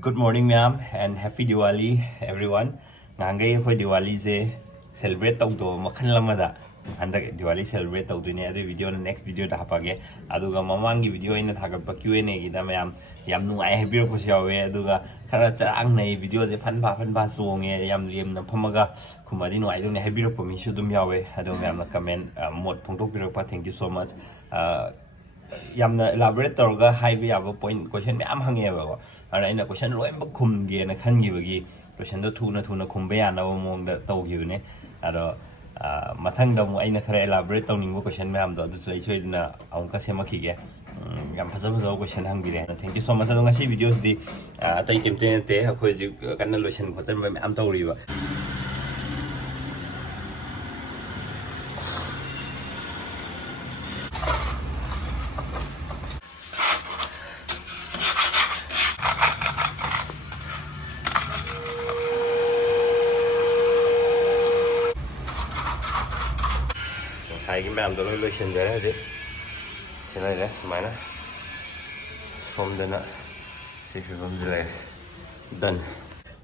Good morning, ma'am, and happy Diwali, everyone. Ngangai khoi Diwali se celebrate tau do makhan lamada. Handak Diwali celebrate tau do ne adu video na next video da hapage. Aduga mamangi video ina thagat pa Q&A gi da ma'am yam nungai happy ko siawe aduga khara charang nei video je phan ba songe yam liem na phamaga khumadi nuai do ne happy ro mi shu dum yawe adu ma'am na comment mod phongtok pi ro pa thank you so much. Yamna elaborate tawga haibe yaba point question ma'am hange ba ara ina question loim ba khumge na khangi bagi question do thuna khumbe ya na mong da tawgi ne aro mathang da mu aina khara elaborate tawning question ma'am do du soi soi na aung ka sema khige yam phaja question hangbire thank you so much adonga si videos di tai temte te akhoi ji kanna lotion khotar ma'am tawri ba hai cái mềm tôi lôi xin đấy chứ thế này đấy máy nó xong đến ạ sẽ phải bấm dưới done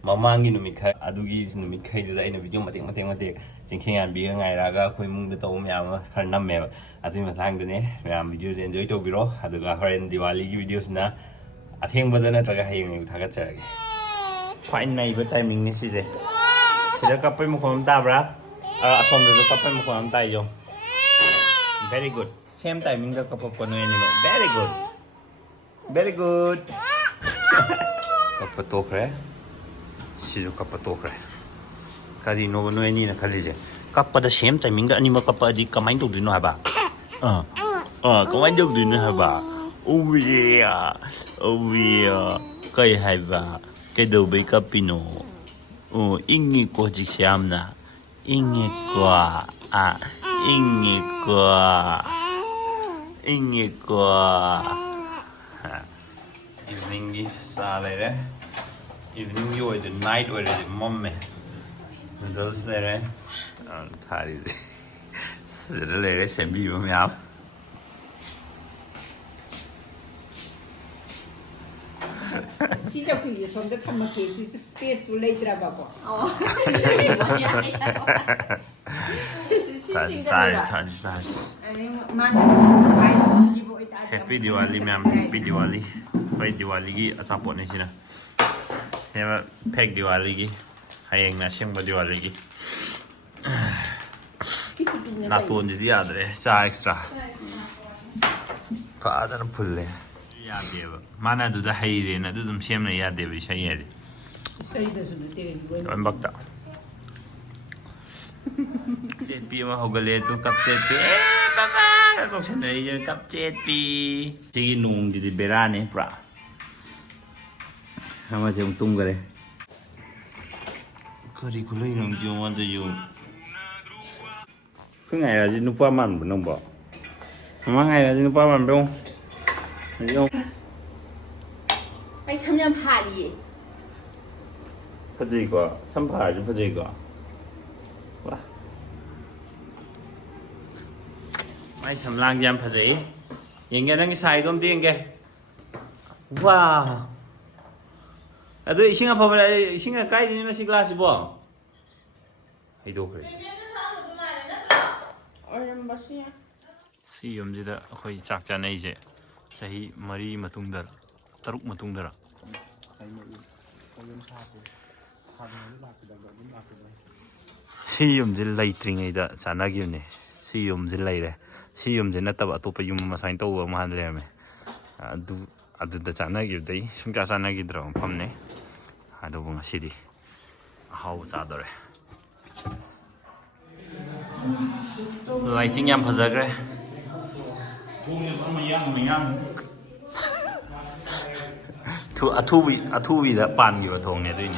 mà mang cái numit khai adugi numit khai rồi đây là video mà tiếng chính khi anh biết ngày ra cái khối mùng được tàu mèo nó phải năm mèo adu mà thang cái này mèo video enjoy cho biro aduga horen Diwali cái video na atheng bữa đó traga hay người thằng cái chơi fine này với timing này xí gì sẽ có phải một con ta bra xong rồi có phải một con tay vô. Very good. Same timing ka kapag ano yan mo. Very good. Very good. Kapatok re. Sizo kapatok re. Kali no yan na kali je. Kapada same timing ka ani mo kapadi kamain to din no haba. Kamain to din no haba. Oh yeah. Kay haba. Kay daw bay kapino. Ingi ko jik siyam na. Ingi ko Ingi qua evening gi sa lại đấy evening rồi the night rồi the mom me noodles này đấy thà đi sự đó lại đấy xem đi với nhau 시작 그 손도 탐마 케이스 스페이스 두 레이트라 바고. Happy Diwali, ma'am. Happy Diwali. Happy Diwali gi achapot ne sina. Hema pek Diwali gi. Hayeng na singba Diwali gi. Na ton di adre cha extra. Father pulle. Ya deba. Mana du da hayre na du dum sem na ya deba sai yari. Sai da su de ni. An bakta. Chết pi mà hộp gà tu cặp chết pi baba các con xem này giờ cặp chết pi chỉ nung thì bera này bra mà dùng tung cái này cái gì cũng lấy nung dùng ăn cho dùng cái ngày là gì nó qua mặn vẫn không bỏ mà ngày là gì nó qua mặn không thấy không ai tham nhâm hà đi cái gì cả tham phá chứ cái gì cả Mai sầm lang jam phá gì? Nhìn cái năng xài tôm tiên kìa. Wow. À tôi xin phá lại xin cái gì nó xin glass bỏ. Hay đâu vậy? Si yếm gì đó, khơi chặt chắn này chứ. Sahi mari matung dar, taruk matung dar. Si yếm gì lấy tiếng ấy đó, chán à kiểu này. Si yếm gì lấy đấy. Si yum jena taba to pa yum masain to wa man le me adu da chana gi dei sungka chana gi dro pham ne adu bung sidi hau sa dore lighting yam phaja gre thu athu bi da pan gi ba thong ne dei ni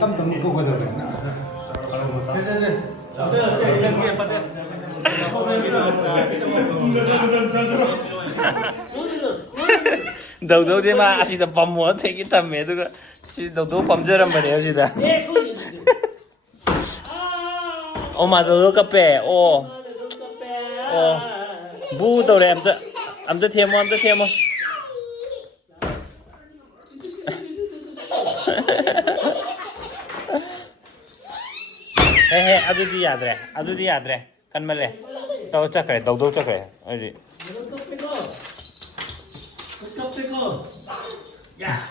tâm cô có được đầu đầu thế mà chỉ là bấm muốn thấy cái tầm ấy tôi chỉ đầu đầu bấm chưa làm bài đéo gì đó ô mà rồi cặp bè ô ô bu tàu này em tự thêm không 해 아두디 야드래 간말래 또 chắc đầu chắc 어디 야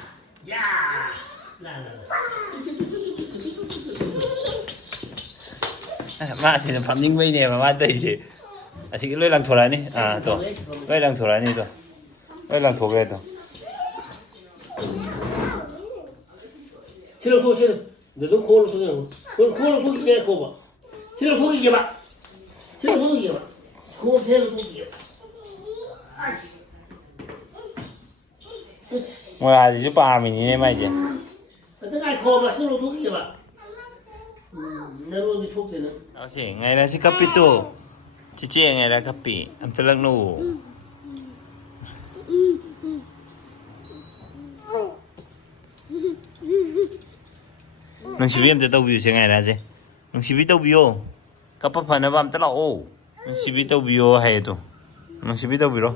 mà chỉ là phạm nhân vây nè mà mà đây gì à chỉ cái lưỡi lăng thổ lại đi à to lưỡi lăng thổ lại đi to lưỡi lăng thổ cái to 싫어 그거 싫어 너도 그걸로 속여 그걸로 고기 빼 그거 봐 싫어 고기 이게 봐 싫어 고기 이게 봐 그거 배로 고기 이게 봐 아씨 뭐야 이제 밤이네 말이지 어떤 날 그거 봐 싫어 고기 이게 봐 내가 어디 속대는 à chị ngày nay chị cấp pi tu chị ngày nay cấp pi em tự lăng nụ nông sĩ em tự tàu biểu ngày nay gì nông sĩ tàu biểu cấp phần nó bám tự là ô nông sĩ tàu biểu hay tu nông sĩ tàu biểu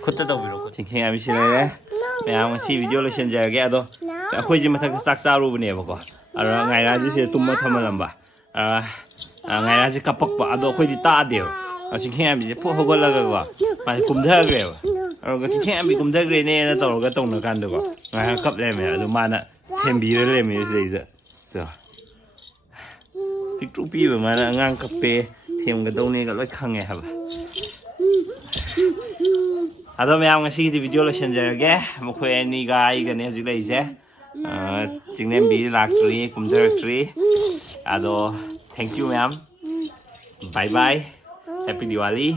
khuất tàu biểu chị khi em xin này đấy mẹ em xin video là xin chào cái đó khôi gì mà thằng sắc sao rồi nè bà con ngày nay chị sẽ tum mà tham làm bà ngày nay chị cấp bậc bà đó khôi đi ta đều chị khi em bị phụ hậu gọi là cái bà mà cùng thơ cái rồi chị khi em bị cùng thơ cái này là tàu cái tông nó can được ngày nay cấp đây mẹ rồi mà nè thêm bì rồi mẹ bây giờ rồi cái trụ bì mà ngang cấp bê thêm cái tông này cái lối khăng này hả đó mẹ em xin thì video là xin chào cái một khối anh cái này gì đây chứ chính em bị lạc tree cùng thơ tree đó thank you ma'am bye bye happy Diwali